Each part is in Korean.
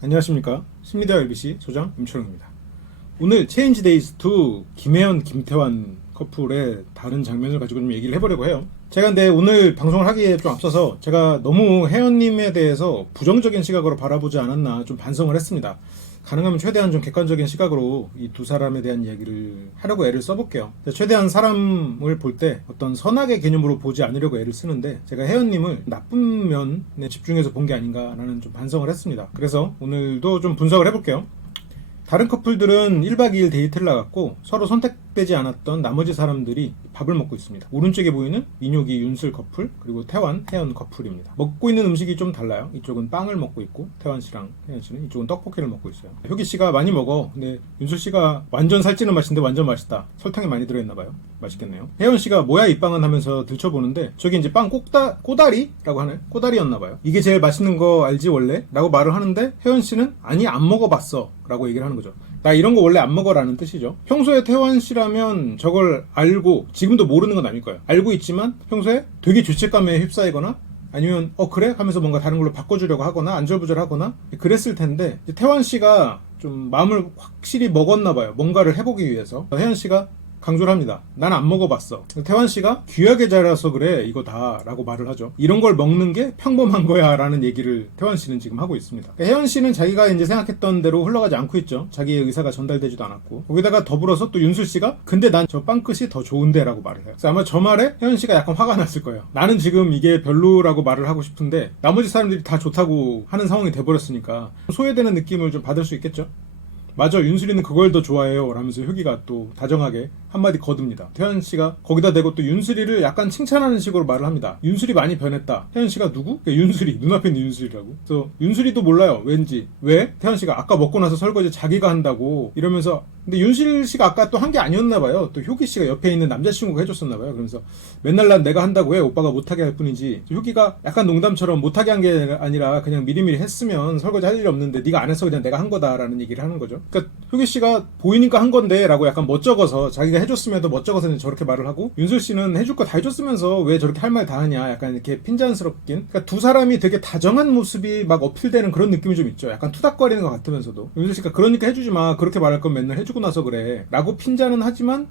안녕하십니까. 신미대와 LBC 소장 임철웅입니다. 오늘 체인지 데이즈 2 김혜연, 김태환 커플의 다른 장면을 가지고 좀 얘기를 해보려고 해요. 제가 근데 오늘 방송을 하기에 좀 앞서서 제가 너무 혜연님에 대해서 부정적인 시각으로 바라보지 않았나 좀 반성을 했습니다. 가능하면 최대한 좀 객관적인 시각으로 이 두 사람에 대한 이야기를 하려고 애를 써볼게요. 최대한 사람을 볼 때 어떤 선악의 개념으로 보지 않으려고 애를 쓰는데, 제가 혜연님을 나쁜 면에 집중해서 본 게 아닌가라는 좀 반성을 했습니다. 그래서 오늘도 좀 분석을 해볼게요. 다른 커플들은 1박 2일 데이트를 나갔고 서로 선택되지 않았던 나머지 사람들이 밥을 먹고 있습니다. 오른쪽에 보이는 민혁이, 윤슬 커플, 그리고 태환, 혜연 커플입니다. 먹고 있는 음식이 좀 달라요. 이쪽은 빵을 먹고 있고 태환 씨랑 혜연 씨는 이쪽은 떡볶이를 먹고 있어요. 효기 씨가 많이 먹어. 근데 윤슬 씨가 완전 살찌는 맛인데 완전 맛있다. 설탕이 많이 들어있나 봐요. 맛있겠네요. 혜연 씨가 뭐야 이 빵은 하면서 들춰보는데, 저기 이제 빵 꼬다리라고 하나요? 꼬다리였나 봐요. 이게 제일 맛있는 거 알지 원래? 라고 말을 하는데, 혜연 씨는 아니 안 먹어봤어 라고 얘기를 하는 거죠. 나 이런 거 원래 안 먹어라는 뜻이죠. 평소에 태환 씨라면 저걸 알고, 지금도 모르는 건 아닐 거예요. 알고 있지만 평소에 되게 죄책감에 휩싸이거나 아니면 그래? 하면서 뭔가 다른 걸로 바꿔주려고 하거나 안절부절하거나 그랬을 텐데, 태환 씨가 좀 마음을 확실히 먹었나 봐요. 뭔가를 해보기 위해서. 혜연 씨가 강조를 합니다. 난 안 먹어봤어. 태환 씨가 귀하게 자라서 그래 이거 다 라고 말을 하죠. 이런 걸 먹는 게 평범한 거야 라는 얘기를 태환 씨는 지금 하고 있습니다. 혜연 씨는 자기가 이제 생각했던 대로 흘러가지 않고 있죠. 자기의 의사가 전달되지도 않았고, 거기다가 더불어서 또 윤슬 씨가 근데 난 저 빵끝이 더 좋은데 라고 말을 해요. 그래서 아마 저 말에 혜연 씨가 약간 화가 났을 거예요. 나는 지금 이게 별로라고 말을 하고 싶은데 나머지 사람들이 다 좋다고 하는 상황이 돼버렸으니까 소외되는 느낌을 좀 받을 수 있겠죠. 맞아, 윤슬이는 그걸 더 좋아해요 라면서 효기가 또 다정하게 한마디 거둡니다. 태연 씨가 거기다 대고 또 윤슬이를 약간 칭찬하는 식으로 말을 합니다. 윤슬이 많이 변했다. 태연 씨가 누구? 윤슬이, 눈앞에 있는 윤슬이라고. 그래서 윤슬이도 몰라요. 왠지. 왜? 태연 씨가 아까 먹고 나서 설거지 자기가 한다고 이러면서, 근데 윤슬 씨가 아까 또 한 게 아니었나 봐요. 또 효기 씨가 옆에 있는 남자친구가 해줬었나 봐요. 그러면서 맨날 난 내가 한다고 해. 오빠가 못하게 할 뿐이지. 효기가 약간 농담처럼 못하게 한 게 아니라 그냥 미리미리 했으면 설거지 할 일이 없는데 네가 안 해서 그냥 내가 한 거다라는 얘기를 하는 거죠. 그러니까 효기 씨가 보이니까 한 건데 라고 약간 멋쩍어서, 자기가 해줬음에도 멋쩍어서 저렇게 말을 하고, 윤슬 씨는 해줄 거 다 해줬으면서 왜 저렇게 할 말 다 하냐 약간 이렇게 핀잔스럽긴. 그러니까 두 사람이 되게 다정한 모습이 막 어필되는 그런 느낌이 좀 있죠. 약간 투닥거리는 것 같으면서도. 윤슬 씨가 그러니까 해주지 마, 그렇게 말할 건 맨날 해주고 나서 그래 라고 핀잔은 하지만,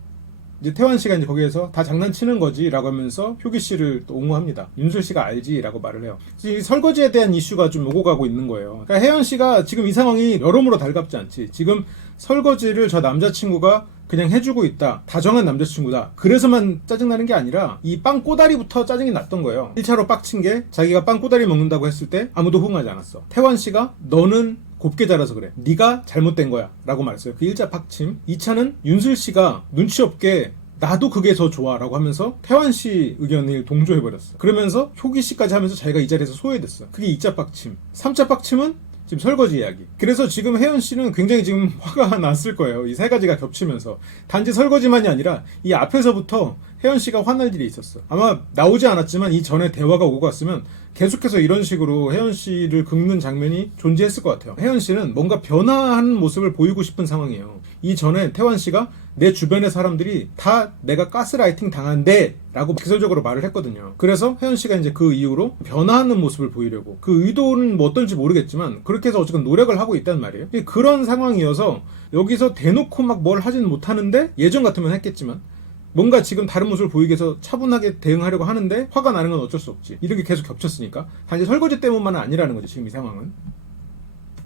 이제 태환 씨가 이제 거기에서 다 장난치는 거지 라고 하면서 효기 씨를 또 옹호합니다. 윤슬 씨가 알지 라고 말을 해요. 이 설거지에 대한 이슈가 좀 오고 가고 있는 거예요. 그러니까 혜연 씨가 지금 이 상황이 여러모로 달갑지 않지. 지금 설거지를 저 남자친구가 그냥 해주고 있다, 다정한 남자친구다, 그래서만 짜증나는 게 아니라 이 빵 꼬다리부터 짜증이 났던 거예요. 1차로 빡친 게 자기가 빵 꼬다리 먹는다고 했을 때 아무도 호응하지 않았어. 태환 씨가 너는 곱게 자라서 그래, 네가 잘못된 거야 라고 말했어요. 그 1차 빡침. 2차는 윤슬 씨가 눈치 없게 나도 그게 더 좋아 라고 하면서 태환 씨 의견을 동조해버렸어. 그러면서 효기 씨까지 하면서 자기가 이 자리에서 소외됐어. 그게 2차 빡침. 3차 빡침은 지금 설거지 이야기. 그래서 지금 혜연 씨는 굉장히 지금 화가 났을 거예요. 이 세 가지가 겹치면서. 단지 설거지만이 아니라 이 앞에서부터 혜연 씨가 화날 일이 있었어. 아마 나오지 않았지만 이 전에 대화가 오고 갔으면 계속해서 이런 식으로 혜연 씨를 긁는 장면이 존재했을 것 같아요. 혜연 씨는 뭔가 변화하는 모습을 보이고 싶은 상황이에요. 이 전에 태환 씨가 내 주변의 사람들이 다 내가 가스라이팅 당한대 라고 기설적으로 말을 했거든요. 그래서 혜연 씨가 이제 그 이후로 변화하는 모습을 보이려고, 그 의도는 뭐 어떤지 모르겠지만 그렇게 해서 어쨌든 노력을 하고 있단 말이에요. 그런 상황이어서 여기서 대놓고 막 뭘 하지는 못하는데, 예전 같으면 했겠지만 뭔가 지금 다른 모습을 보이기 위해서 차분하게 대응하려고 하는데 화가 나는 건 어쩔 수 없지. 이렇게 계속 겹쳤으니까. 단지 설거지 때문만은 아니라는 거지 지금 이 상황은.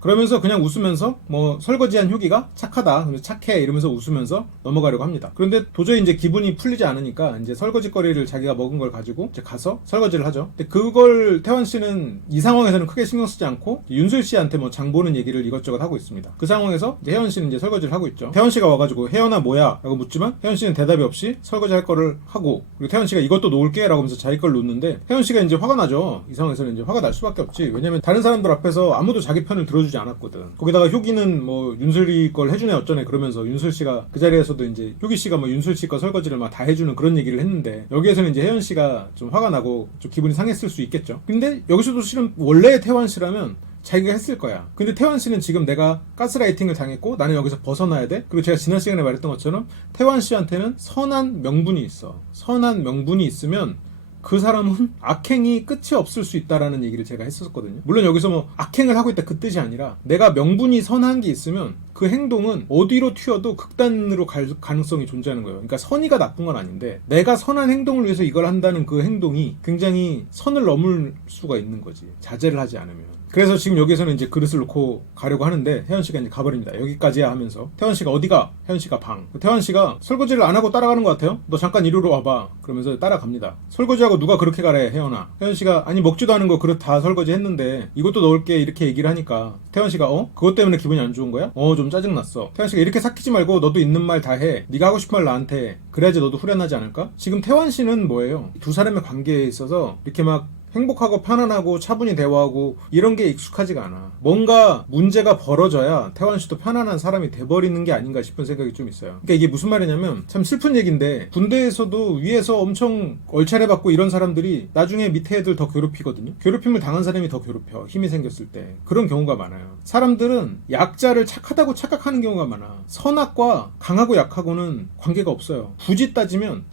그러면서 그냥 웃으면서 뭐 설거지한 효기가 착하다, 착해 이러면서 웃으면서 넘어가려고 합니다. 그런데 도저히 이제 기분이 풀리지 않으니까 이제 설거지거리를 자기가 먹은 걸 가지고 이제 가서 설거지를 하죠. 근데 그걸 태환 씨는 이 상황에서는 크게 신경 쓰지 않고 윤슬 씨한테 뭐 장 보는 얘기를 이것저것 하고 있습니다. 그 상황에서 이제 혜연 씨는 이제 설거지를 하고 있죠. 태환 씨가 와가지고 혜연아 뭐야 라고 묻지만 혜연 씨는 대답이 없이 설거지 할 거를 하고, 그리고 태환 씨가 이것도 놓을게 라고 하면서 자기 걸 놓는데 혜연 씨가 이제 화가 나죠. 이 상황에서는 이제 화가 날 수밖에 없지. 왜냐면 다른 사람들 앞에서 아무도 자기 편을 들어주지 않았거든. 거기다가 효기는 뭐 윤슬이 걸 해주네 어쩌네 그러면서 윤슬 씨가 그 자리에서도 이제 효기 씨가 뭐 윤슬 씨 거 설거지를 막 다 해주는 그런 얘기를 했는데, 여기에서는 이제 혜연 씨가 좀 화가 나고 좀 기분이 상했을 수 있겠죠. 근데 여기서도 실은 원래 태환 씨라면 자기가 했을 거야. 근데 태환 씨는 지금 내가 가스라이팅을 당했고 나는 여기서 벗어나야 돼. 그리고 제가 지난 시간에 말했던 것처럼 태환 씨한테는 선한 명분이 있어. 선한 명분이 있으면 그 사람은 악행이 끝이 없을 수 있다라는 얘기를 제가 했었거든요. 물론 여기서 뭐 악행을 하고 있다 그 뜻이 아니라 내가 명분이 선한 게 있으면 그 행동은 어디로 튀어도 극단으로 갈 가능성이 존재하는 거예요. 그러니까 선의가 나쁜 건 아닌데 내가 선한 행동을 위해서 이걸 한다는 그 행동이 굉장히 선을 넘을 수가 있는 거지. 자제를 하지 않으면. 그래서 지금 여기서는 이제 그릇을 놓고 가려고 하는데 태원 씨가 이제 가버립니다. 여기까지야 하면서 태원 씨가 어디가? 태원 씨가 방. 태원 씨가 설거지를 안 하고 따라가는 것 같아요. 너 잠깐 이리로 와봐. 그러면서 따라갑니다. 설거지하고 누가 그렇게 가래, 혜연아. 태원 씨가 아니 먹지도 않은 거 그릇 다 설거지 했는데 이것도 넣을게 이렇게 얘기를 하니까 태원 씨가 그것 때문에 기분이 안 좋은 거야? 좀 짜증났어. 태원 씨가 이렇게 삭히지 말고 너도 있는 말 다 해. 네가 하고 싶은 말 나한테 해. 그래야지 너도 후련하지 않을까? 지금 태원 씨는 뭐예요? 두 사람의 관계에 있어서 이렇게 막 행복하고 편안하고 차분히 대화하고 이런 게 익숙하지가 않아. 뭔가 문제가 벌어져야 태환 씨도 편안한 사람이 돼버리는 게 아닌가 싶은 생각이 좀 있어요. 그러니까 이게 무슨 말이냐면 참 슬픈 얘기인데 군대에서도 위에서 엄청 얼차려받고 이런 사람들이 나중에 밑에 애들 더 괴롭히거든요. 괴롭힘을 당한 사람이 더 괴롭혀. 힘이 생겼을 때. 그런 경우가 많아요. 사람들은 약자를 착하다고 착각하는 경우가 많아. 선악과 강하고 약하고는 관계가 없어요. 굳이 따지면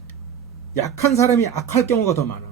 약한 사람이 악할 경우가 더 많아.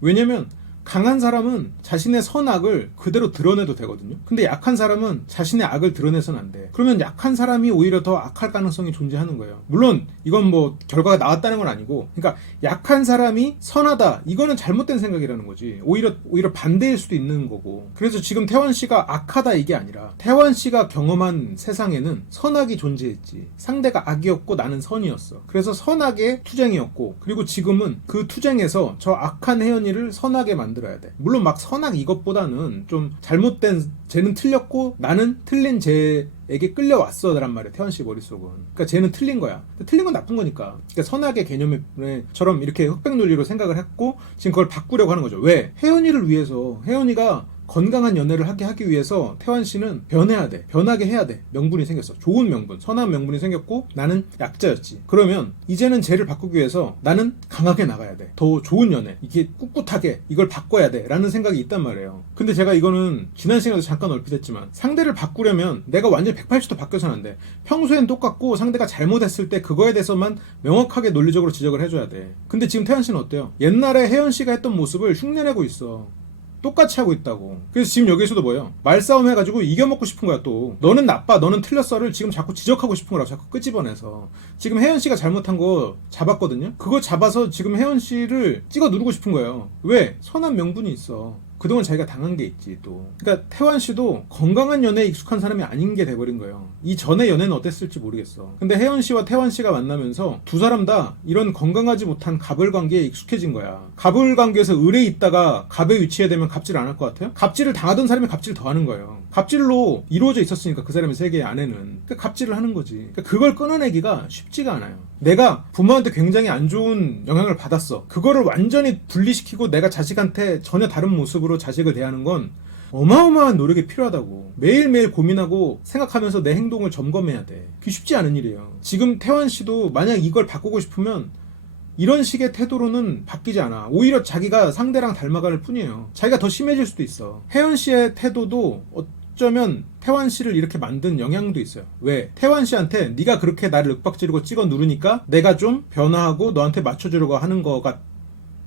왜냐면 강한 사람은 자신의 선악을 그대로 드러내도 되거든요. 근데 약한 사람은 자신의 악을 드러내서는 안 돼. 그러면 약한 사람이 오히려 더 악할 가능성이 존재하는 거예요. 물론 이건 뭐 결과가 나왔다는 건 아니고, 그러니까 약한 사람이 선하다, 이거는 잘못된 생각이라는 거지. 오히려 반대일 수도 있는 거고. 그래서 지금 태환 씨가 악하다 이게 아니라 태환 씨가 경험한 세상에는 선악이 존재했지. 상대가 악이었고 나는 선이었어. 그래서 선악의 투쟁이었고, 그리고 지금은 그 투쟁에서 저 악한 혜연이를 선하게 만들어야 돼. 물론 막 선악 이것보다는 좀 잘못된, 쟤는 틀렸고 나는 틀린 쟤에게 끌려왔어 란 말이야. 태환 씨 머릿속은. 그러니까 쟤는 틀린 거야. 틀린 건 나쁜 거니까. 그러니까 선악의 개념처럼 이렇게 흑백 논리로 생각을 했고 지금 그걸 바꾸려고 하는 거죠. 왜? 혜연이를 위해서. 혜연이가 건강한 연애를 하기 위해서 태환 씨는 변해야 돼. 변하게 해야 돼. 명분이 생겼어. 좋은 명분, 선한 명분이 생겼고 나는 약자였지. 그러면 이제는 쟤를 바꾸기 위해서 나는 강하게 나가야 돼. 더 좋은 연애, 이게 꿋꿋하게 이걸 바꿔야 돼 라는 생각이 있단 말이에요. 근데 제가 이거는 지난 시간에도 잠깐 얼핏했지만 상대를 바꾸려면 내가 완전히 180도 바뀌어서는 안 돼. 평소엔 똑같고 상대가 잘못했을 때 그거에 대해서만 명확하게 논리적으로 지적을 해줘야 돼. 근데 지금 태환 씨는 어때요? 옛날에 혜연 씨가 했던 모습을 흉내내고 있어. 똑같이 하고 있다고. 그래서 지금 여기서도 뭐예요? 말싸움 해가지고 이겨먹고 싶은 거야 또. 너는 나빠, 너는 틀렸어를 지금 자꾸 지적하고 싶은 거라고 자꾸 끄집어내서. 지금 혜연 씨가 잘못한 거 잡았거든요? 그거 잡아서 지금 혜연 씨를 찍어 누르고 싶은 거예요. 왜? 선한 명분이 있어. 그동안 자기가 당한 게 있지 또. 그러니까 태환 씨도 건강한 연애에 익숙한 사람이 아닌 게 돼버린 거예요. 이 전에 연애는 어땠을지 모르겠어. 근데 혜연 씨와 태환 씨가 만나면서 두 사람 다 이런 건강하지 못한 갑을 관계에 익숙해진 거야. 갑을 관계에서 을에 있다가 갑의 위치에 되면 갑질 안 할 것 같아요? 갑질을 당하던 사람이 갑질을 더 하는 거예요. 갑질로 이루어져 있었으니까 그 사람의 세계의 안에는. 그러니까 갑질을 하는 거지. 그러니까 그걸 끊어내기가 쉽지가 않아요. 내가 부모한테 굉장히 안 좋은 영향을 받았어. 그거를 완전히 분리시키고 내가 자식한테 전혀 다른 모습으로 자식을 대하는 건 어마어마한 노력이 필요하다고. 매일매일 고민하고 생각하면서 내 행동을 점검해야 돼. 그게 쉽지 않은 일이에요. 지금 태환 씨도 만약 이걸 바꾸고 싶으면 이런 식의 태도로는 바뀌지 않아. 오히려 자기가 상대랑 닮아갈 뿐이에요. 자기가 더 심해질 수도 있어. 혜연 씨의 태도도 어쩌면 태환 씨를 이렇게 만든 영향도 있어요. 왜? 태환 씨한테 네가 그렇게 나를 윽박지르고 찍어 누르니까 내가 좀 변화하고 너한테 맞춰주려고 하는 거가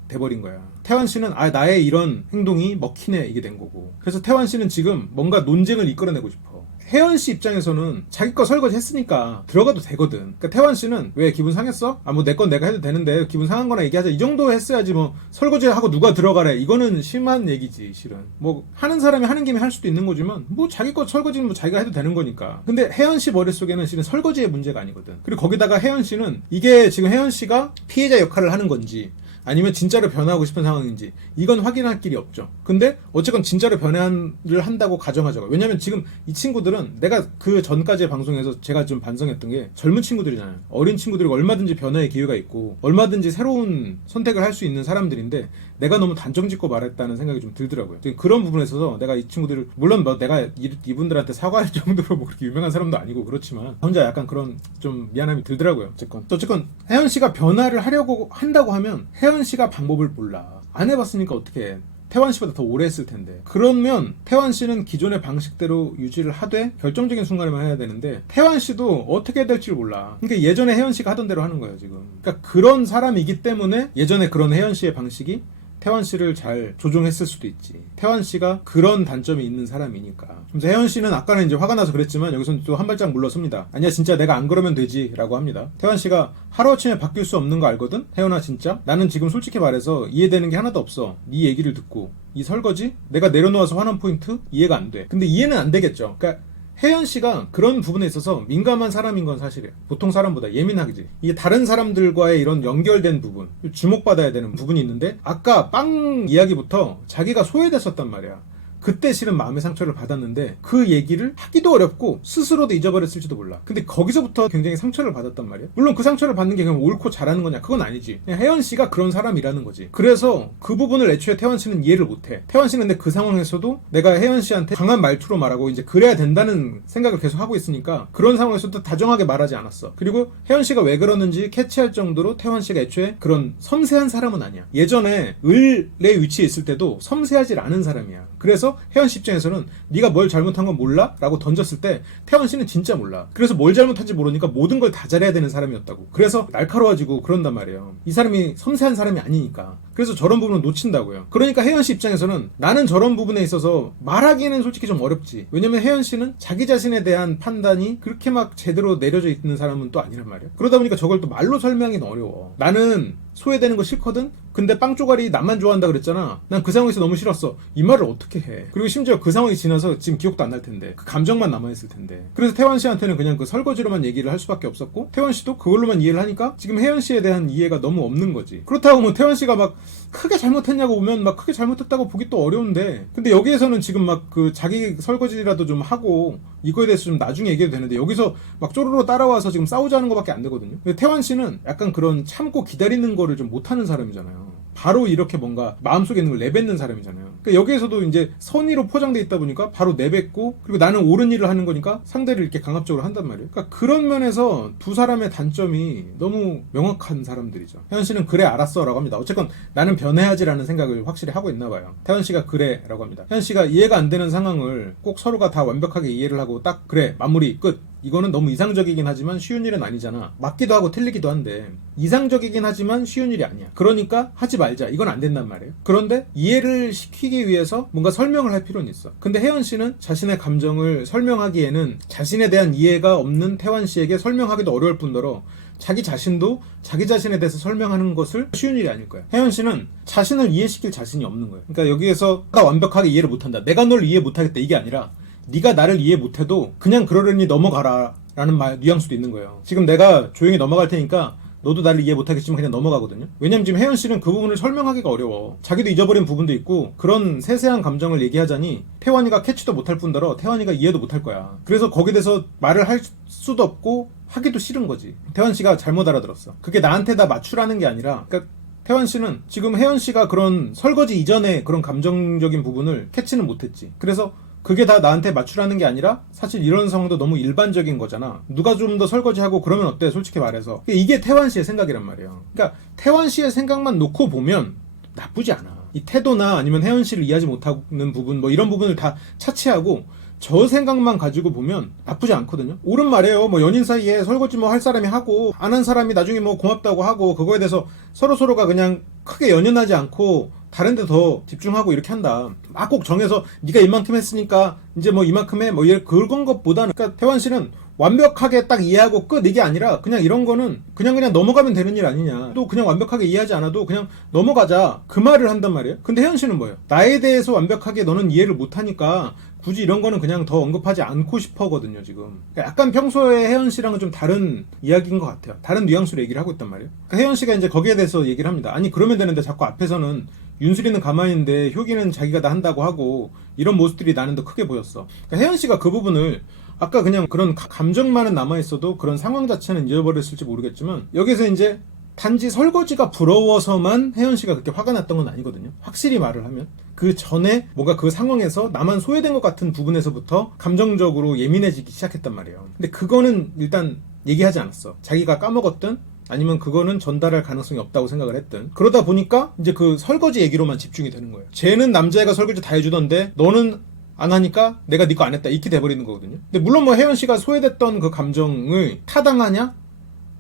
돼버린 거야. 태환 씨는 나의 이런 행동이 먹히네 이게 된 거고. 그래서 태환 씨는 지금 뭔가 논쟁을 이끌어내고 싶어. 혜연 씨 입장에서는 자기 거 설거지 했으니까 들어가도 되거든. 그러니까 태환 씨는 왜 기분 상했어? 뭐 내 건 내가 해도 되는데 기분 상한 거나 얘기하자. 이 정도 했어야지 뭐 설거지 하고 누가 들어가래. 이거는 심한 얘기지 실은. 뭐 하는 사람이 하는 김에 할 수도 있는 거지만 뭐 자기 거 설거지는 뭐 자기가 해도 되는 거니까. 근데 혜연 씨 머릿속에는 실은 설거지의 문제가 아니거든. 그리고 거기다가 혜연 씨는 이게 지금 혜연 씨가 피해자 역할을 하는 건지 아니면 진짜로 변화하고 싶은 상황인지 이건 확인할 길이 없죠. 근데 어쨌건 진짜로 변화를 한다고 가정하자고요. 왜냐면 지금 이 친구들은 내가 그 전까지의 방송에서 제가 좀 반성했던 게 젊은 친구들이잖아요. 어린 친구들이 얼마든지 변화의 기회가 있고 얼마든지 새로운 선택을 할 수 있는 사람들인데 내가 너무 단정짓고 말했다는 생각이 좀 들더라고요. 그런 부분에 있어서 내가 이 친구들을 물론 뭐 내가 이분들한테 사과할 정도로 뭐 그렇게 유명한 사람도 아니고 그렇지만 혼자 약간 그런 좀 미안함이 들더라고요. 어쨌건 혜연 씨가 변화를 하려고 한다고 하면 혜연 씨가 방법을 몰라. 안 해봤으니까 어떻게 해. 태환 씨보다 더 오래 했을 텐데, 그러면 태환 씨는 기존의 방식대로 유지를 하되 결정적인 순간에만 해야 되는데 태환 씨도 어떻게 해야 될지 몰라. 그러니까 예전에 혜연 씨가 하던 대로 하는 거예요 지금. 그러니까 그런 사람이기 때문에 예전에 그런 혜연 씨의 방식이 태환 씨를 잘 조종했을 수도 있지. 태환 씨가 그런 단점이 있는 사람이니까. 그래서 혜연 씨는 아까는 이제 화가 나서 그랬지만 여기서는 또 한 발짝 물러섭니다. 아니야, 진짜 내가 안 그러면 되지 라고 합니다. 태환 씨가 하루아침에 바뀔 수 없는 거 알거든? 혜연아, 진짜 나는 지금 솔직히 말해서 이해되는 게 하나도 없어. 네 얘기를 듣고 이 설거지 내가 내려놓아서 화난 포인트 이해가 안 돼. 근데 이해는 안 되겠죠. 그러니까 혜연 씨가 그런 부분에 있어서 민감한 사람인 건 사실이에요. 보통 사람보다 예민하지. 이게 다른 사람들과의 이런 연결된 부분, 주목받아야 되는 부분이 있는데 아까 빵 이야기부터 자기가 소외됐었단 말이야. 그때 실은 마음의 상처를 받았는데 그 얘기를 하기도 어렵고 스스로도 잊어버렸을지도 몰라. 근데 거기서부터 굉장히 상처를 받았단 말이야. 물론 그 상처를 받는 게 그냥 옳고 잘하는 거냐, 그건 아니지. 그냥 혜연 씨가 그런 사람이라는 거지. 그래서 그 부분을 애초에 태환 씨는 이해를 못해. 태환 씨는 근데 그 상황에서도 내가 혜연 씨한테 강한 말투로 말하고 이제 그래야 된다는 생각을 계속 하고 있으니까 그런 상황에서도 다정하게 말하지 않았어. 그리고 혜연 씨가 왜 그러는지 캐치할 정도로 태환 씨가 애초에 그런 섬세한 사람은 아니야. 예전에 을의 위치에 있을 때도 섬세하지 않은 사람이야. 그래서 혜연 씨 입장에서는 네가 뭘 잘못한 건 몰라? 라고 던졌을 때 태환 씨는 진짜 몰라. 그래서 뭘 잘못한지 모르니까 모든 걸 다 잘해야 되는 사람이었다고. 그래서 날카로워지고 그런단 말이에요. 이 사람이 섬세한 사람이 아니니까. 그래서 저런 부분을 놓친다고요. 그러니까 혜연 씨 입장에서는 나는 저런 부분에 있어서 말하기는 솔직히 좀 어렵지. 왜냐면 혜연 씨는 자기 자신에 대한 판단이 그렇게 막 제대로 내려져 있는 사람은 또 아니란 말이야. 그러다 보니까 저걸 또 말로 설명하기는 어려워. 나는 소외되는 거 싫거든? 근데 빵 쪼가리 나만 좋아한다 그랬잖아. 난 그 상황에서 너무 싫었어. 이 말을 어떻게 해? 그리고 심지어 그 상황이 지나서 지금 기억도 안 날 텐데 그 감정만 남아있을 텐데. 그래서 태환 씨한테는 그냥 그 설거지로만 얘기를 할 수밖에 없었고 태환 씨도 그걸로만 이해를 하니까 지금 혜연 씨에 대한 이해가 너무 없는 거지. 그렇다고 뭐 태환 씨가 막 크게 잘못했냐고 보면 막 크게 잘못했다고 보기 또 어려운데, 근데 여기에서는 지금 막 그 자기 설거지라도 좀 하고 이거에 대해서 좀 나중에 얘기해도 되는데 여기서 막 쪼르르 따라와서 지금 싸우자는 거밖에 안 되거든요. 근데 태환 씨는 약간 그런 참고 기다리는 거를 좀 못하는 사람이잖아요. 바로 이렇게 뭔가 마음속에 있는 걸 내뱉는 사람이잖아요. 그러니까 여기에서도 이제 선의로 포장돼 있다 보니까 바로 내뱉고, 그리고 나는 옳은 일을 하는 거니까 상대를 이렇게 강압적으로 한단 말이에요. 그러니까 그런 면에서 두 사람의 단점이 너무 명확한 사람들이죠. 혜연 씨는 그래 알았어 라고 합니다. 어쨌건 나는 변해야지라는 생각을 확실히 하고 있나 봐요. 태연 씨가 그래 라고 합니다. 혜연 씨가 이해가 안 되는 상황을 꼭 서로가 다 완벽하게 이해를 하고 딱 그래 마무리 끝. 이거는 너무 이상적이긴 하지만 쉬운 일은 아니잖아. 맞기도 하고 틀리기도 한데 이상적이긴 하지만 쉬운 일이 아니야. 그러니까 하지 말자. 이건 안 된단 말이에요. 그런데 이해를 시키기 위해서 뭔가 설명을 할 필요는 있어. 근데 혜연 씨는 자신의 감정을 설명하기에는 자신에 대한 이해가 없는 태환 씨에게 설명하기도 어려울 뿐더러 자기 자신도 자기 자신에 대해서 설명하는 것을 쉬운 일이 아닐 거야. 혜연 씨는 자신을 이해시킬 자신이 없는 거예요. 그러니까 여기에서 나 완벽하게 이해를 못한다. 내가 널 이해 못하겠다. 이게 아니라 네가 나를 이해 못해도 그냥 그러려니 넘어가라 라는 뉘앙스도 있는 거예요. 지금 내가 조용히 넘어갈 테니까 너도 나를 이해 못하겠지만 그냥 넘어가거든요. 왜냐면 지금 혜연 씨는 그 부분을 설명하기가 어려워. 자기도 잊어버린 부분도 있고 그런 세세한 감정을 얘기하자니 태환이가 캐치도 못할 뿐더러 태환이가 이해도 못할 거야. 그래서 거기에 대해서 말을 할 수도 없고 하기도 싫은 거지. 태환 씨가 잘못 알아들었어. 그게 나한테 다 맞추라는 게 아니라, 그러니까 태환 씨는 지금 혜연 씨가 그런 설거지 이전에 그런 감정적인 부분을 캐치는 못했지. 그래서 그게 다 나한테 맞추라는 게 아니라 사실 이런 상황도 너무 일반적인 거잖아. 누가 좀 더 설거지하고 그러면 어때? 솔직히 말해서. 이게 태환 씨의 생각이란 말이에요. 그러니까 태환 씨의 생각만 놓고 보면 나쁘지 않아. 이 태도나 아니면 혜연 씨를 이해하지 못하는 부분 뭐 이런 부분을 다 차치하고 저 생각만 가지고 보면 나쁘지 않거든요. 옳은 말이에요. 뭐 연인 사이에 설거지 뭐 할 사람이 하고 안 한 사람이 나중에 뭐 고맙다고 하고 그거에 대해서 서로가 그냥 크게 연연하지 않고 다른 데 더 집중하고 이렇게 한다. 막 꼭 정해서 네가 이만큼 했으니까 이제 뭐 이만큼 해 뭐 그런 것보다는, 그러니까 태환 씨는 완벽하게 딱 이해하고 끝 이게 아니라 그냥 이런 거는 그냥 넘어가면 되는 일 아니냐. 또 그냥 완벽하게 이해하지 않아도 그냥 넘어가자. 그 말을 한단 말이에요. 근데 혜연 씨는 뭐예요? 나에 대해서 완벽하게 너는 이해를 못하니까 굳이 이런 거는 그냥 더 언급하지 않고 싶어거든요 지금. 그러니까 약간 평소에 혜연 씨랑은 좀 다른 이야기인 것 같아요. 다른 뉘앙스로 얘기를 하고 있단 말이에요. 그러니까 혜연 씨가 이제 거기에 대해서 얘기를 합니다. 아니 그러면 되는데 자꾸 앞에서는 윤수리는 가만히 있는데 효기는 자기가 다 한다고 하고 이런 모습들이 나는 더 크게 보였어. 그러니까 혜연 씨가 그 부분을 아까 그냥 그런 감정만은 남아있어도 그런 상황 자체는 잊어버렸을지 모르겠지만 여기서 이제 단지 설거지가 부러워서만 혜연 씨가 그렇게 화가 났던 건 아니거든요. 확실히 말을 하면 그 전에 뭔가 그 상황에서 나만 소외된 것 같은 부분에서부터 감정적으로 예민해지기 시작했단 말이에요. 근데 그거는 일단 얘기하지 않았어. 자기가 까먹었던 아니면 그거는 전달할 가능성이 없다고 생각을 했든, 그러다 보니까 이제 그 설거지 얘기로만 집중이 되는 거예요. 쟤는 남자애가 설거지 다 해주던데 너는 안 하니까 내가 네 거 안 했다, 이렇게 돼버리는 거거든요. 근데 물론 뭐 혜연 씨가 소외됐던 그 감정을 타당하냐?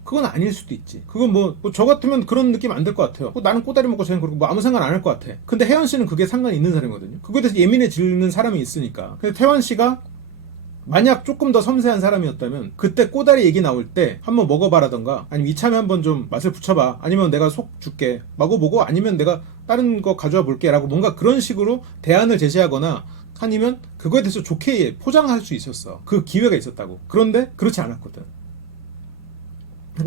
그건 아닐 수도 있지. 그건 저 같으면 그런 느낌 안 들 것 같아요. 나는 꼬다리 먹고 쟤는 그러고 뭐 아무 상관 안 할 것 같아. 근데 혜연 씨는 그게 상관이 있는 사람이거든요. 그거에 대해서 예민해지는 사람이 있으니까. 근데 태환 씨가 만약 조금 더 섬세한 사람이었다면 그때 꼬다리 얘기 나올 때 한번 먹어봐라던가, 아니면 이참에 한번 좀 맛을 붙여봐, 아니면 내가 속 줄게 먹어보고, 아니면 내가 다른 거 가져와 볼게 라고 뭔가 그런 식으로 대안을 제시하거나, 아니면 그거에 대해서 좋게 포장할 수 있었어. 그 기회가 있었다고. 그런데 그렇지 않았거든.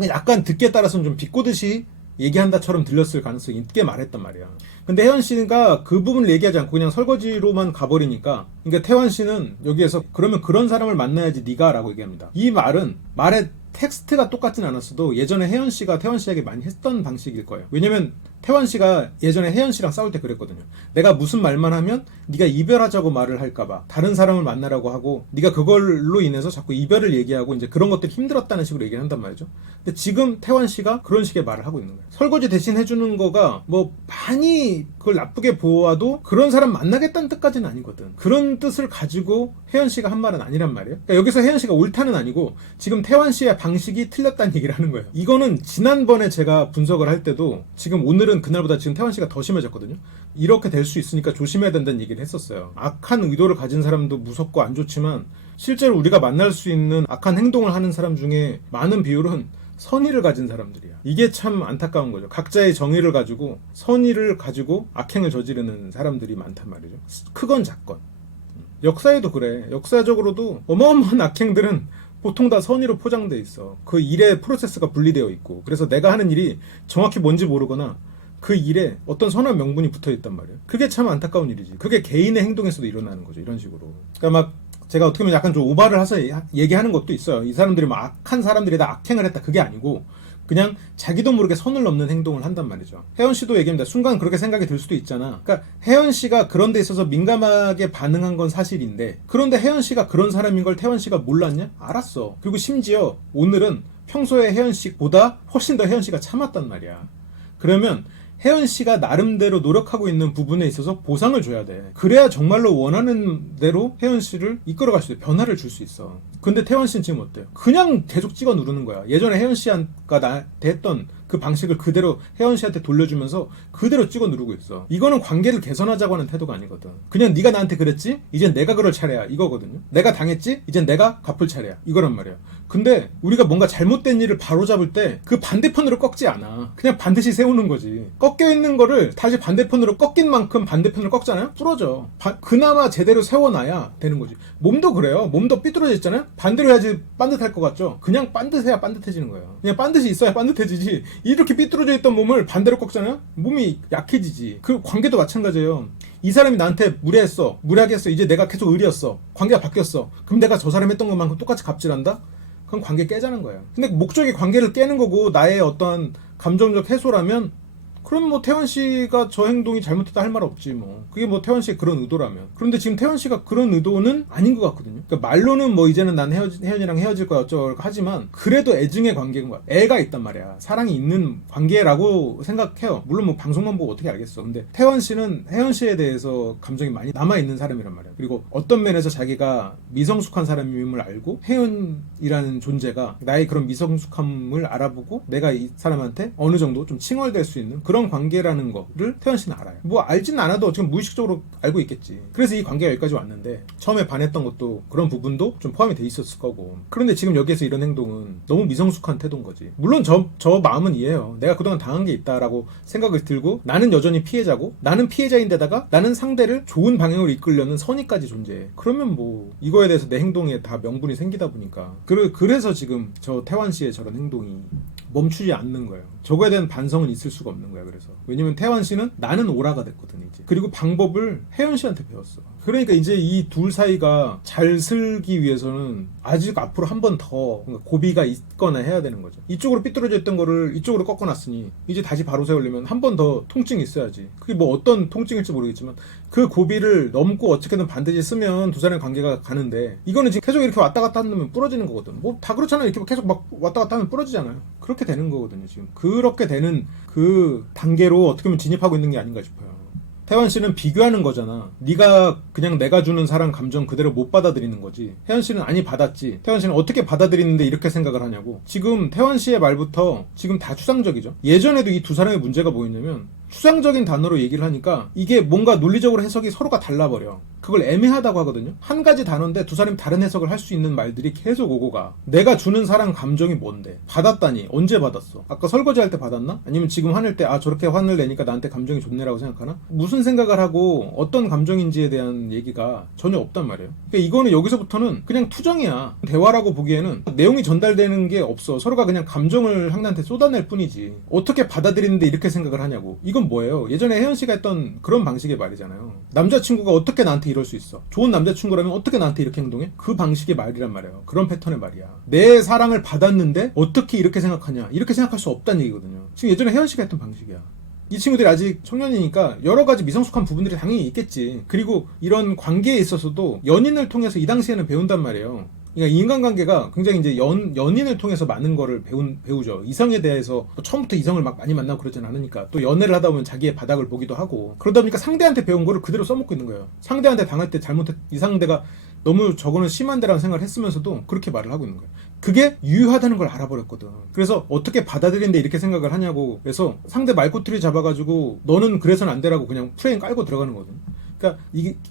약간 듣기에 따라서는 좀 비꼬듯이 얘기한다처럼 들렸을 가능성이 있게 말했단 말이야. 근데 혜연 씨가 그 부분을 얘기하지 않고 그냥 설거지로만 가버리니까, 그러니까 태환 씨는 여기에서 그러면 그런 사람을 만나야지 네가 라고 얘기합니다. 이 말은 말의 텍스트가 똑같진 않았어도 예전에 혜연 씨가 태환 씨에게 많이 했던 방식일 거예요. 왜냐면 태환 씨가 예전에 혜연 씨랑 싸울 때 그랬거든요. 내가 무슨 말만 하면 네가 이별하자고 말을 할까봐 다른 사람을 만나라고 하고, 네가 그걸로 인해서 자꾸 이별을 얘기하고 이제 그런 것들이 힘들었다는 식으로 얘기를 한단 말이죠. 근데 지금 태환 씨가 그런 식의 말을 하고 있는 거예요. 설거지 대신 해주는 거가 뭐 많이 그걸 나쁘게 보아도 그런 사람 만나겠다는 뜻까지는 아니거든. 그런 뜻을 가지고 혜연 씨가 한 말은 아니란 말이에요. 그러니까 여기서 혜연 씨가 옳다는 아니고 지금 태환 씨의 방식이 틀렸다는 얘기를 하는 거예요. 이거는 지난번에 제가 분석을 할 때도 지금 오늘은 그날보다 지금 태환 씨가 더 심해졌거든요. 이렇게 될 수 있으니까 조심해야 된다는 얘기를 했었어요. 악한 의도를 가진 사람도 무섭고 안 좋지만 실제로 우리가 만날 수 있는 악한 행동을 하는 사람 중에 많은 비율은 선의를 가진 사람들이야. 이게 참 안타까운 거죠. 각자의 정의를 가지고 선의를 가지고 악행을 저지르는 사람들이 많단 말이죠. 크건 작건. 역사에도 그래. 역사적으로도 어마어마한 악행들은 보통 다 선의로 포장돼 있어. 그 일의 프로세스가 분리되어 있고, 그래서 내가 하는 일이 정확히 뭔지 모르거나 그 일에 어떤 선한 명분이 붙어 있단 말이에요. 그게 참 안타까운 일이지. 그게 개인의 행동에서도 일어나는 거죠. 이런 식으로. 그러니까 막 제가 어떻게 보면 약간 좀 오바를 해서 얘기하는 것도 있어요. 이 사람들이 막 악한 사람들이다, 악행을 했다, 그게 아니고 그냥 자기도 모르게 선을 넘는 행동을 한단 말이죠. 혜연 씨도 얘기합니다. 순간 그렇게 생각이 들 수도 있잖아. 그러니까 혜연 씨가 그런 데 있어서 민감하게 반응한 건 사실인데, 그런데 혜연 씨가 그런 사람인 걸 태환 씨가 몰랐냐? 알았어. 그리고 심지어 오늘은 평소에 혜연 씨보다 훨씬 더 혜연 씨가 참았단 말이야. 그러면 혜연 씨가 나름대로 노력하고 있는 부분에 있어서 보상을 줘야 돼. 그래야 정말로 원하는 대로 혜연 씨를 이끌어갈 수 있어. 변화를 줄 수 있어. 근데 태환 씨는 지금 어때요? 그냥 계속 찍어 누르는 거야. 예전에 혜연 씨가 나한테 했던 그 방식을 그대로 혜연 씨한테 돌려주면서 그대로 찍어 누르고 있어. 이거는 관계를 개선하자고 하는 태도가 아니거든. 그냥 네가 나한테 그랬지? 이젠 내가 그럴 차례야, 이거거든요. 내가 당했지? 이젠 내가 갚을 차례야, 이거란 말이야. 근데 우리가 뭔가 잘못된 일을 바로잡을 때 그 반대편으로 꺾지 않아. 그냥 반드시 세우는 거지. 꺾여있는 거를 다시 반대편으로 꺾인 만큼 반대편으로 꺾잖아요? 부러져. 그나마 제대로 세워놔야 되는 거지. 몸도 그래요. 몸도 삐뚤어져 있잖아요? 반대로 해야지 반듯할 것 같죠? 그냥 반듯해야 반듯해지는 거예요. 그냥 반듯이 있어야 반듯해지지. 이렇게 삐뚤어져 있던 몸을 반대로 꺾잖아요? 몸이 약해지지. 그 관계도 마찬가지예요. 이 사람이 나한테 무례하게 했어. 이제 내가 계속 의리였어. 관계가 바뀌었어. 그럼 내가 저 사람이 했던 것만큼 똑같이 갑질한다? 그럼 관계 깨자는 거예요. 근데 목적이 관계를 깨는 거고 나의 어떤 감정적 해소라면, 그럼 뭐 태환 씨가 저 행동이 잘못했다 할 말 없지 뭐. 그게 뭐 태환 씨의 그런 의도라면. 그런데 지금 태환 씨가 그런 의도는 아닌 것 같거든요. 그러니까 말로는 뭐 이제는 난 혜연이랑 헤어질 거야 어쩌고 하지만 그래도 애증의 관계인 거야. 애가 있단 말이야. 사랑이 있는 관계라고 생각해요. 물론 뭐 방송만 보고 어떻게 알겠어. 근데 태환 씨는 혜연 씨에 대해서 감정이 많이 남아있는 사람이란 말이야. 그리고 어떤 면에서 자기가 미성숙한 사람임을 알고 혜연이라는 존재가 나의 그런 미성숙함을 알아보고 내가 이 사람한테 어느 정도 좀 칭얼댈 수 있는 그런 관계라는 거를 태연 씨는 알아요. 뭐 알지는 않아도 지금 무의식적으로 알고 있겠지. 그래서 이 관계가 여기까지 왔는데, 처음에 반했던 것도 그런 부분도 좀 포함이 돼 있었을 거고. 그런데 지금 여기에서 이런 행동은 너무 미성숙한 태도인 거지. 물론 저 마음은 이해해요. 내가 그동안 당한 게 있다라고 생각을 들고, 나는 여전히 피해자고, 나는 피해자인데다가 나는 상대를 좋은 방향으로 이끌려는 선의까지 존재해. 그러면 뭐 이거에 대해서 내 행동에 다 명분이 생기다 보니까 그래서 지금 저 태환 씨의 저런 행동이 멈추지 않는 거예요. 저거에 대한 반성은 있을 수가 없는 거야. 그래서. 왜냐면 태환 씨는 나는 오라가 됐거든 이제. 그리고 방법을 혜연 씨한테 배웠어. 그러니까 이제 이 둘 사이가 잘 슬기 위해서는 아직 앞으로 한 번 더 고비가 있거나 해야 되는 거죠. 이쪽으로 삐뚤어져 있던 거를 이쪽으로 꺾어놨으니 이제 다시 바로 세우려면 한 번 더 통증이 있어야지. 그게 뭐 어떤 통증일지 모르겠지만 그 고비를 넘고 어떻게든 반드시 쓰면 두 사람의 관계가 가는데, 이거는 지금 계속 이렇게 왔다 갔다 하면 부러지는 거거든. 뭐 다 그렇잖아요. 이렇게 계속 막 왔다 갔다 하면 부러지잖아요. 그렇게 되는 거거든요 지금. 그렇게 되는 그 단계로 어떻게 보면 진입하고 있는 게 아닌가 싶어요. 태환 씨는 비교하는 거잖아. 네가 그냥 내가 주는 사랑 감정 그대로 못 받아들이는 거지. 태환 씨는 아니 받았지. 태환 씨는 어떻게 받아들이는데 이렇게 생각을 하냐고. 지금 태환 씨의 말부터 지금 다 추상적이죠. 예전에도 이 두 사람의 문제가 뭐였냐면 추상적인 단어로 얘기를 하니까 이게 뭔가 논리적으로 해석이 서로가 달라버려. 그걸 애매하다고 하거든요. 한 가지 단어인데 두 사람이 다른 해석을 할 수 있는 말들이 계속 오고 가. 내가 주는 사랑 감정이 뭔데? 받았다니. 언제 받았어? 아까 설거지할 때 받았나? 아니면 지금 화낼 때 저렇게 화를 내니까 나한테 감정이 좋네라고 생각하나? 무슨 생각을 하고 어떤 감정인지에 대한 얘기가 전혀 없단 말이에요. 그러니까 이거는 여기서부터는 그냥 투정이야. 대화라고 보기에는 내용이 전달되는 게 없어. 서로가 그냥 감정을 상대한테 쏟아낼 뿐이지. 어떻게 받아들이는데 이렇게 생각을 하냐고. 이건 뭐예요? 예전에 혜연 씨가 했던 그런 방식의 말이잖아요. 남자친구가 어떻게 나한테 이럴 수 있어? 좋은 남자친구라면 어떻게 나한테 이렇게 행동해? 그 방식의 말이란 말이에요. 그런 패턴의 말이야. 내 사랑을 받았는데 어떻게 이렇게 생각하냐? 이렇게 생각할 수 없다는 얘기거든요. 지금 예전에 혜연 씨가 했던 방식이야. 이 친구들이 아직 청년이니까 여러 가지 미성숙한 부분들이 당연히 있겠지. 그리고 이런 관계에 있어서도 연인을 통해서 이 당시에는 배운단 말이에요. 그러니까 인간관계가 굉장히 이제 연인을 통해서 많은 거를 배우죠. 이성에 대해서 처음부터 이성을 막 많이 만나고 그러진 않으니까. 또 연애를 하다 보면 자기의 바닥을 보기도 하고. 그러다 보니까 상대한테 배운 거를 그대로 써먹고 있는 거예요. 상대한테 당할 때 이 상대가 너무 저거는 심한데라는 생각을 했으면서도 그렇게 말을 하고 있는 거예요. 그게 유효하다는 걸 알아버렸거든. 그래서 어떻게 받아들이는데 이렇게 생각을 하냐고. 그래서 상대 말꼬투리 잡아가지고 너는 그래서는 안 되라고 그냥 프레임 깔고 들어가는 거거든. 그러니까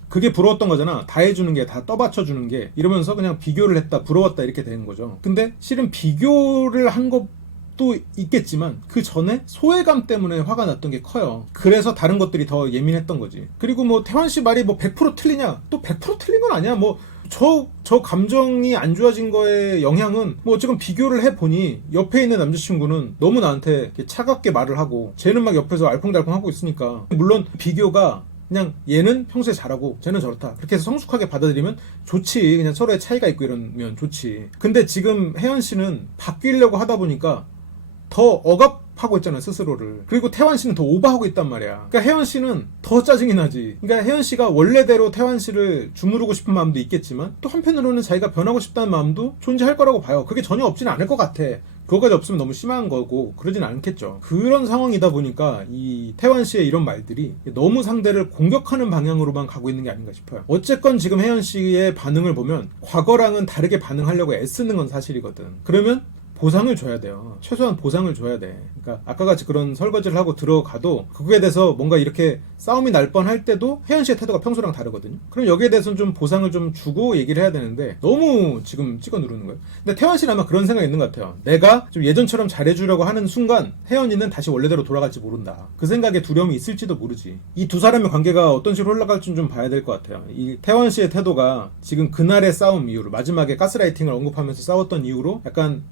그게 부러웠던 거잖아. 다 해주는 게, 다 떠받쳐주는 게, 이러면서 그냥 비교를 했다, 부러웠다 이렇게 되는 거죠. 근데 실은 비교를 한 것도 있겠지만 그 전에 소외감 때문에 화가 났던 게 커요. 그래서 다른 것들이 더 예민했던 거지. 그리고 뭐 태환 씨 말이 뭐 100% 틀리냐? 또 100% 틀린 건 아니야. 뭐 저 감정이 안 좋아진 거에 영향은 뭐 어쨌건 비교를 해보니 옆에 있는 남자친구는 너무 나한테 이렇게 차갑게 말을 하고 쟤는 막 옆에서 알콩달콩 하고 있으니까, 물론 비교가 그냥 얘는 평소에 잘하고 쟤는 저렇다 그렇게 해서 성숙하게 받아들이면 좋지. 그냥 서로의 차이가 있고 이러면 좋지. 근데 지금 혜연 씨는 바뀌려고 하다 보니까 더 억압하고 있잖아요, 스스로를. 그리고 태환 씨는 더 오버하고 있단 말이야. 그러니까 혜연 씨는 더 짜증이 나지. 그러니까 혜연 씨가 원래대로 태환 씨를 주무르고 싶은 마음도 있겠지만 또 한편으로는 자기가 변하고 싶다는 마음도 존재할 거라고 봐요. 그게 전혀 없지는 않을 것 같아. 그거까지 없으면 너무 심한 거고 그러진 않겠죠. 그런 상황이다 보니까 이 태환 씨의 이런 말들이 너무 상대를 공격하는 방향으로만 가고 있는 게 아닌가 싶어요. 어쨌건 지금 혜연 씨의 반응을 보면 과거랑은 다르게 반응하려고 애쓰는 건 사실이거든. 그러면 보상을 줘야 돼요. 최소한 보상을 줘야 돼. 그러니까 아까 같이 그런 설거지를 하고 들어가도 그거에 대해서 뭔가 이렇게 싸움이 날 뻔할 때도 혜연 씨의 태도가 평소랑 다르거든요. 그럼 여기에 대해서는 좀 보상을 좀 주고 얘기를 해야 되는데 너무 지금 찍어 누르는 거예요. 근데 태환 씨는 아마 그런 생각이 있는 것 같아요. 내가 좀 예전처럼 잘해주려고 하는 순간 혜연이는 다시 원래대로 돌아갈지 모른다. 그 생각에 두려움이 있을지도 모르지. 이 두 사람의 관계가 어떤 식으로 흘러갈지는 좀 봐야 될 것 같아요. 이 태환 씨의 태도가 지금 그날의 싸움 이후로, 마지막에 가스라이팅을 언급하면서 싸웠던 이후로 약간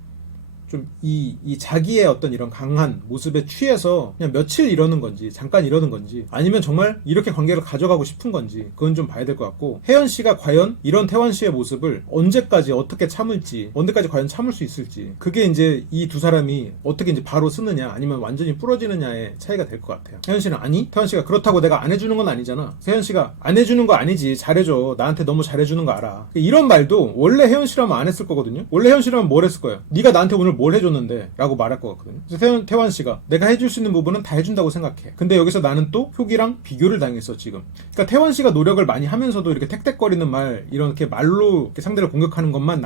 좀 이 자기의 어떤 이런 강한 모습에 취해서 그냥 며칠 이러는 건지 잠깐 이러는 건지, 아니면 정말 이렇게 관계를 가져가고 싶은 건지, 그건 좀 봐야 될 것 같고, 혜연 씨가 과연 이런 태환 씨의 모습을 언제까지 어떻게 참을지, 언제까지 과연 참을 수 있을지, 그게 이제 이 두 사람이 어떻게 이제 바로 쓰느냐 아니면 완전히 부러지느냐의 차이가 될 것 같아요. 혜연 씨는 아니, 태환 씨가 그렇다고 내가 안 해주는 건 아니잖아. 혜연 씨가 안 해주는 거 아니지, 잘해줘, 나한테 너무 잘해주는 거 알아. 이런 말도 원래 혜연 씨라면 안 했을 거거든요. 원래 혜연 씨라면 뭘 했을 거예요? 네가 나한테 오늘 뭘 해줬는데? 라고 말할 것 같거든요. 그래서 태환 씨가 내가 해줄 수 있는 부분은 다 해준다고 생각해. 근데 여기서 나는 또 효기랑 비교를 당했어 지금. 그러니까 태환 씨가 노력을 많이 하면서도 이렇게 택택거리는 말, 이렇게 말로 이렇게 상대를 공격하는 것만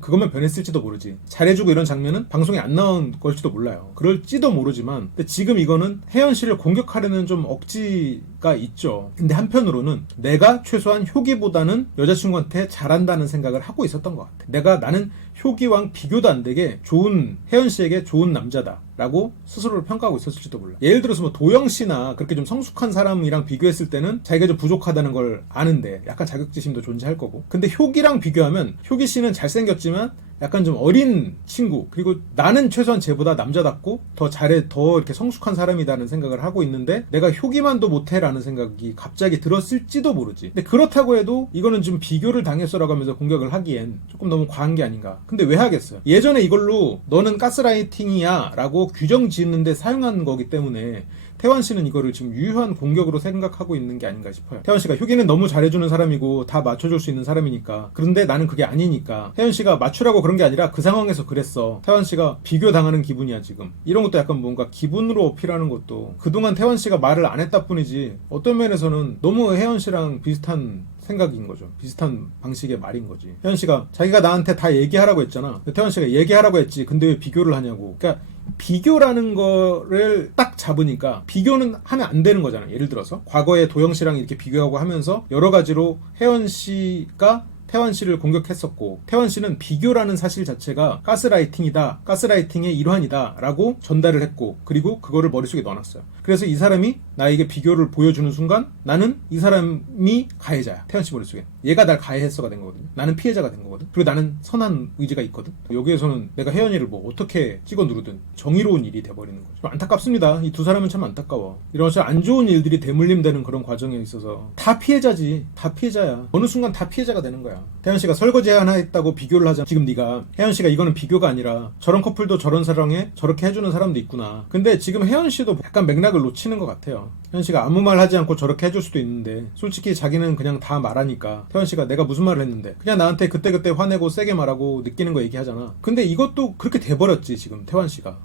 그것만 변했을지도 모르지. 잘해주고 이런 장면은 방송에 안 나온 걸지도 몰라요. 그럴지도 모르지만, 근데 지금 이거는 혜연 씨를 공격하려는 좀 억지가 있죠. 근데 한편으로는 내가 최소한 효기보다는 여자친구한테 잘한다는 생각을 하고 있었던 것 같아. 나는 효기왕 비교도 안 되게 좋은, 혜연 씨에게 좋은 남자다 라고 스스로를 평가하고 있었을지도 몰라. 예를 들어서 뭐 도영 씨나 그렇게 좀 성숙한 사람이랑 비교했을 때는 자기가 좀 부족하다는 걸 아는데 약간 자격지심도 존재할 거고, 근데 효기랑 비교하면 효기 씨는 잘생겼지만 약간 좀 어린 친구, 그리고 나는 최소한 쟤보다 남자답고 더 잘해, 더 이렇게 성숙한 사람이라는 생각을 하고 있는데 내가 효기만도 못해라는 생각이 갑자기 들었을지도 모르지. 근데 그렇다고 해도 이거는 좀 비교를 당했어라고 하면서 공격을 하기엔 조금 너무 과한 게 아닌가. 근데 왜 하겠어요? 예전에 이걸로 너는 가스라이팅이야 라고 규정 짓는데 사용한 거기 때문에 태환 씨는 이거를 지금 유효한 공격으로 생각하고 있는 게 아닌가 싶어요. 태환 씨가 효기는 너무 잘해주는 사람이고 다 맞춰줄 수 있는 사람이니까. 그런데 나는 그게 아니니까. 태환 씨가 맞추라고 그런 게 아니라 그 상황에서 그랬어. 태환 씨가 비교당하는 기분이야 지금. 이런 것도 약간 뭔가 기분으로 어필하는 것도 그동안 태환 씨가 말을 안 했다 뿐이지 어떤 면에서는 너무 혜연 씨랑 비슷한 생각인 거죠. 비슷한 방식의 말인 거지. 혜연 씨가 자기가 나한테 다 얘기하라고 했잖아. 태환 씨가 얘기하라고 했지. 근데 왜 비교를 하냐고. 그러니까 비교라는 거를 딱 잡으니까 비교는 하면 안 되는 거잖아요. 예를 들어서 과거에 도영 씨랑 이렇게 비교하고 하면서 여러 가지로 혜연 씨가 태환 씨를 공격했었고 태환 씨는 비교라는 사실 자체가 가스라이팅이다, 가스라이팅의 일환이다 라고 전달을 했고 그리고 그거를 머릿속에 넣어놨어요. 그래서 이 사람이 나에게 비교를 보여주는 순간 나는 이 사람이 가해자야. 태환 씨 머릿속에 얘가 날 가해했어가 된 거거든요. 나는 피해자가 된 거거든. 그리고 나는 선한 의지가 있거든. 여기에서는 내가 혜연이를 뭐 어떻게 찍어 누르든 정의로운 일이 돼버리는 거죠. 좀 안타깝습니다. 이 두 사람은 참 안타까워. 이런 안 좋은 일들이 대물림되는 그런 과정에 있어서 다 피해자지. 다 피해자야. 어느 순간 다 피해자가 되는 거야. 태연 씨가 설거지 하나 했다고 비교를 하자. 지금 네가 혜연 씨가 이거는 비교가 아니라 저런 커플도 저런 사랑에 저렇게 해주는 사람도 있구나. 근데 지금 혜연 씨도 약간 맥락을 놓치는 것 같아요. 혜연 씨가 아무 말 하지 않고 저렇게 해줄 수도 있는데 솔직히 자기는 그냥 다 말하니까 태연 씨가 내가 무슨 말을 했는데 그냥 나한테 그때그때 화내고 세게 말하고 느끼는 거 얘기하잖아. 근데 이것도 그렇게 돼버렸지 지금 태환 씨가.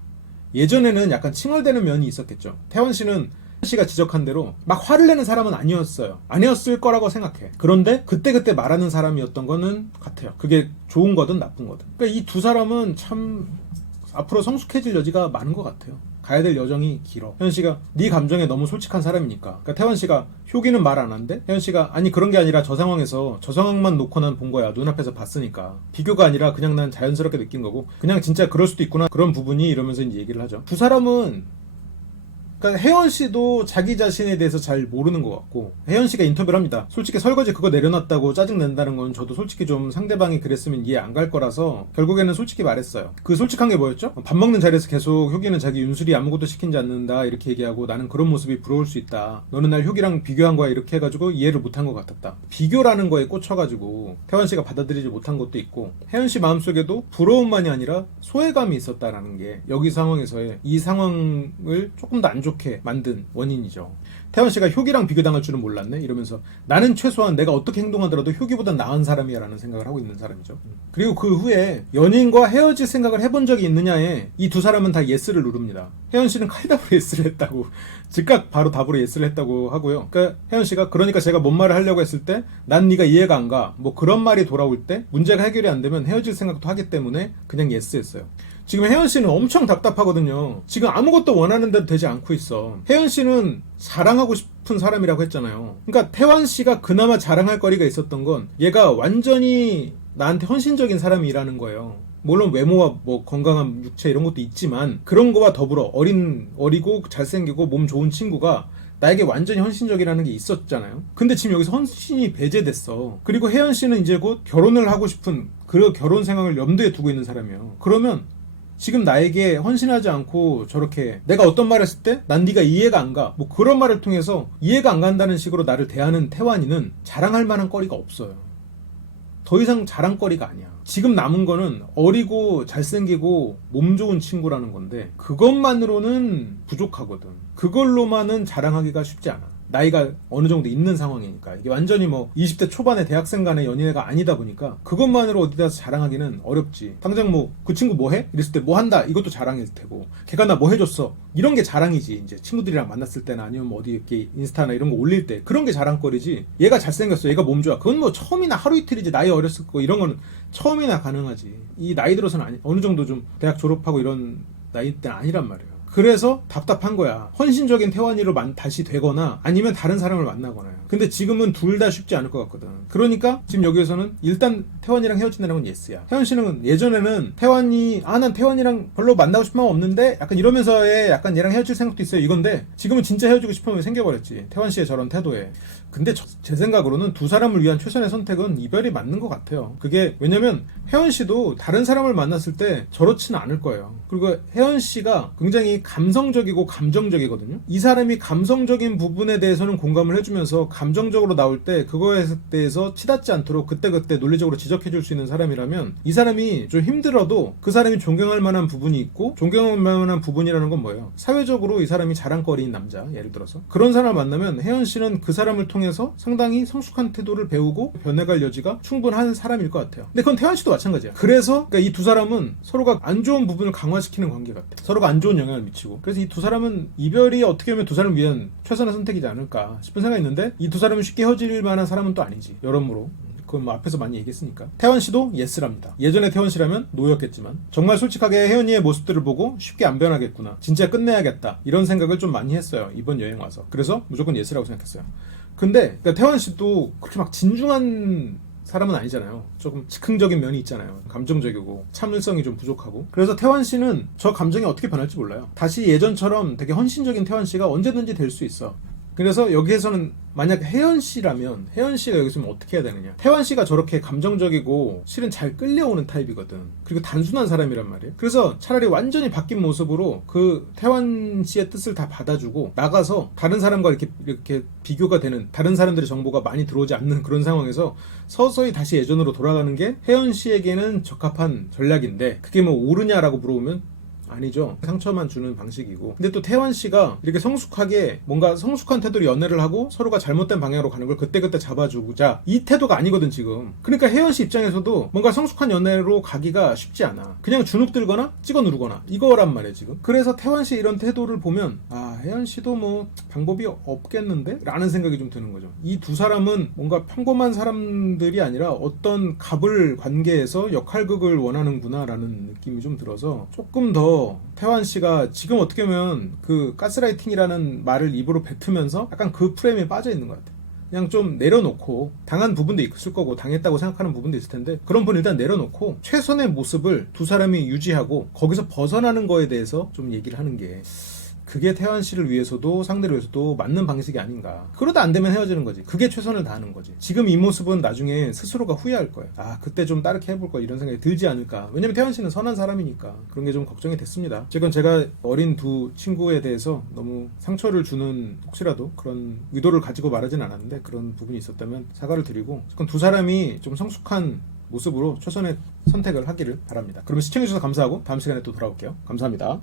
예전에는 약간 칭얼대는 면이 있었겠죠. 태환 씨는 씨가 지적한 대로 막 화를 내는 사람은 아니었어요. 아니었을 거라고 생각해. 그런데 그때그때 말하는 사람이었던 거는 같아요. 그게 좋은 거든 나쁜 거든. 그러니까 이 두 사람은 참 앞으로 성숙해질 여지가 많은 것 같아요. 가야 될 여정이 길어. 혜연 씨가 네 감정에 너무 솔직한 사람이니까. 그러니까 태환 씨가 효기는 말 안 한대? 혜연 씨가 아니 그런 게 아니라 저 상황에서 저 상황만 놓고 난 본 거야. 눈앞에서 봤으니까. 비교가 아니라 그냥 난 자연스럽게 느낀 거고 그냥 진짜 그럴 수도 있구나. 그런 부분이 이러면서 이제 얘기를 하죠. 두 사람은 그러니까 혜연 씨도 자기 자신에 대해서 잘 모르는 것 같고 혜연 씨가 인터뷰를 합니다. 솔직히 설거지 그거 내려놨다고 짜증낸다는 건 저도 솔직히 좀 상대방이 그랬으면 이해 안 갈 거라서 결국에는 솔직히 말했어요. 그 솔직한 게 뭐였죠? 밥 먹는 자리에서 계속 효기는 자기 윤술이 아무것도 시키지 않는다 이렇게 얘기하고 나는 그런 모습이 부러울 수 있다. 너는 날 효기랑 비교한 거야 이렇게 해가지고 이해를 못한 것 같았다. 비교라는 거에 꽂혀가지고 태환 씨가 받아들이지 못한 것도 있고 혜연 씨 마음속에도 부러움만이 아니라 소외감이 있었다라는 게 여기 상황에서의 이 상황을 조금 더 안 좋게 만든 원인이죠. 태원 씨가 효기랑 비교당할 줄은 몰랐네 이러면서 나는 최소한 내가 어떻게 행동하더라도 효기보다 나은 사람이야 라는 생각을 하고 있는 사람이죠. 그리고 그 후에 연인과 헤어질 생각을 해본 적이 있느냐에 이 두 사람은 다 예스를 누릅니다. 혜연 씨는 칼답으로 예스를 했다고 즉각 바로 답으로 예스를 했다고 하고요. 그러니까 혜연 씨가 그러니까 제가 뭔 말을 하려고 했을 때 난 네가 이해가 안 가 뭐 그런 말이 돌아올 때 문제가 해결이 안 되면 헤어질 생각도 하기 때문에 그냥 예스 했어요. 지금 혜연 씨는 엄청 답답하거든요. 지금 아무것도 원하는 대로 되지 않고 있어. 혜연 씨는 자랑하고 싶은 사람이라고 했잖아요. 그러니까 태환 씨가 그나마 자랑할 거리가 있었던 건 얘가 완전히 나한테 헌신적인 사람이라는 거예요. 물론 외모와 뭐 건강한 육체 이런 것도 있지만 그런 거와 더불어 어리고 잘생기고 몸 좋은 친구가 나에게 완전히 헌신적이라는 게 있었잖아요. 근데 지금 여기서 헌신이 배제됐어. 그리고 혜연 씨는 이제 곧 결혼을 하고 싶은 그 결혼 생활을 염두에 두고 있는 사람이에요. 그러면 지금 나에게 헌신하지 않고 저렇게 내가 어떤 말을 했을 때 난 네가 이해가 안 가 뭐 그런 말을 통해서 이해가 안 간다는 식으로 나를 대하는 태환이는 자랑할 만한 거리가 없어요. 더 이상 자랑거리가 아니야. 지금 남은 거는 어리고 잘생기고 몸 좋은 친구라는 건데 그것만으로는 부족하거든. 그걸로만은 자랑하기가 쉽지 않아. 나이가 어느 정도 있는 상황이니까. 이게 완전히 뭐 20대 초반의 대학생 간의 연애가 아니다 보니까 그것만으로 어디다 자랑하기는 어렵지. 당장 뭐 그 친구 뭐 해? 이랬을 때 뭐 한다 이것도 자랑일 테고 걔가 나 뭐 해줬어 이런 게 자랑이지. 이제 친구들이랑 만났을 때나 아니면 뭐 어디 이렇게 인스타나 이런 거 올릴 때 그런 게 자랑거리지. 얘가 잘생겼어 얘가 몸 좋아 그건 뭐 처음이나 하루 이틀이지. 나이 어렸을 거 이런 거는 처음이나 가능하지. 이 나이 들어서는 어느 정도 좀 대학 졸업하고 이런 나이 때는 아니란 말이에요. 그래서 답답한 거야. 헌신적인 태환이로 다시 되거나 아니면 다른 사람을 만나거나요. 근데 지금은 둘 다 쉽지 않을 것 같거든. 그러니까 지금 여기에서는 일단 태환이랑 헤어진다는 건 예스야. 혜연 씨는 예전에는 태환이 난 태환이랑 별로 만나고 싶은 마음 없는데 약간 이러면서 약간 얘랑 헤어질 생각도 있어요 이건데, 지금은 진짜 헤어지고 싶으면 생겨버렸지. 태환 씨의 저런 태도에. 근데 제 생각으로는 두 사람을 위한 최선의 선택은 이별이 맞는 것 같아요. 그게 왜냐면 혜연 씨도 다른 사람을 만났을 때 저렇지는 않을 거예요. 그리고 혜연 씨가 굉장히 감성적이고 감정적이거든요. 이 사람이 감성적인 부분에 대해서는 공감을 해주면서 감정적으로 나올 때 그거에 대해서 치닫지 않도록 그때그때 논리적으로 지적해줄 수 있는 사람이라면, 이 사람이 좀 힘들어도 그 사람이 존경할 만한 부분이 있고, 존경할 만한 부분이라는 건 뭐예요? 사회적으로 이 사람이 자랑거리인 남자, 예를 들어서 그런 사람을 만나면 혜연 씨는 그 사람을 통해서 상당히 성숙한 태도를 배우고 변해갈 여지가 충분한 사람일 것 같아요. 근데 그건 태환 씨도 마찬가지야. 그래서 그러니까 이 두 사람은 서로가 안 좋은 부분을 강화시키는 관계 같아. 서로가 안 좋은 영향을 미치고. 그래서 이 두 사람은 이별이 어떻게 보면 두 사람을 위한 최선의 선택이지 않을까 싶은 생각이 있는데, 이 두 사람이 쉽게 헤어질 만한 사람은 또 아니지, 여러모로. 그건 뭐 앞에서 많이 얘기했으니까. 태환 씨도 예스랍니다. 예전에 태환 씨라면 노였겠지만 정말 솔직하게 혜연이의 모습들을 보고 쉽게 안 변하겠구나, 진짜 끝내야겠다, 이런 생각을 좀 많이 했어요, 이번 여행 와서. 그래서 무조건 예스라고 생각했어요. 근데 그러니까 태환 씨도 그렇게 막 진중한 사람은 아니잖아요. 조금 즉흥적인 면이 있잖아요. 감정적이고 참을성이 좀 부족하고. 그래서 태환 씨는 저 감정이 어떻게 변할지 몰라요. 다시 예전처럼 되게 헌신적인 태환 씨가 언제든지 될 수 있어. 그래서 여기에서는 만약 혜연 씨라면 혜연 씨가 여기서 어떻게 해야 되느냐. 태환 씨가 저렇게 감정적이고 실은 잘 끌려오는 타입이거든. 그리고 단순한 사람이란 말이에요. 그래서 차라리 완전히 바뀐 모습으로 그 태환 씨의 뜻을 다 받아주고 나가서 다른 사람과 이렇게 비교가 되는, 다른 사람들의 정보가 많이 들어오지 않는 그런 상황에서 서서히 다시 예전으로 돌아가는 게 혜연 씨에게는 적합한 전략인데, 그게 뭐 옳으냐라고 물어보면 아니죠. 상처만 주는 방식이고. 근데 또 태환 씨가 이렇게 성숙하게 뭔가 성숙한 태도로 연애를 하고 서로가 잘못된 방향으로 가는 걸 그때그때 잡아주고자, 이 태도가 아니거든 지금. 그러니까 혜연 씨 입장에서도 뭔가 성숙한 연애로 가기가 쉽지 않아. 그냥 주눅 들거나 찍어 누르거나 이거란 말이에요 지금. 그래서 태환 씨 이런 태도를 보면 혜연 씨도 뭐 방법이 없겠는데? 라는 생각이 좀 드는 거죠. 이 두 사람은 뭔가 평범한 사람들이 아니라 어떤 갑을 관계에서 역할극을 원하는구나 라는 느낌이 좀 들어서, 조금 더 태환 씨가 지금 어떻게 보면 그 가스라이팅이라는 말을 입으로 뱉으면서 약간 그 프레임에 빠져 있는 것 같아요. 그냥 좀 내려놓고, 당한 부분도 있을 거고 당했다고 생각하는 부분도 있을 텐데, 그런 분 일단 내려놓고 최선의 모습을 두 사람이 유지하고 거기서 벗어나는 거에 대해서 좀 얘기를 하는 게, 그게 태환 씨를 위해서도 상대를 위해서도 맞는 방식이 아닌가. 그러다 안 되면 헤어지는 거지. 그게 최선을 다하는 거지. 지금 이 모습은 나중에 스스로가 후회할 거예요. 그때 좀 다르게 해볼 거, 이런 생각이 들지 않을까. 왜냐면 태환 씨는 선한 사람이니까. 그런 게 좀 걱정이 됐습니다. 어쨌건 제가 어린 두 친구에 대해서 너무 상처를 주는, 혹시라도 그런 의도를 가지고 말하진 않았는데 그런 부분이 있었다면 사과를 드리고, 어쨌건 두 사람이 좀 성숙한 모습으로 최선의 선택을 하기를 바랍니다. 그러면 시청해주셔서 감사하고 다음 시간에 또 돌아올게요. 감사합니다.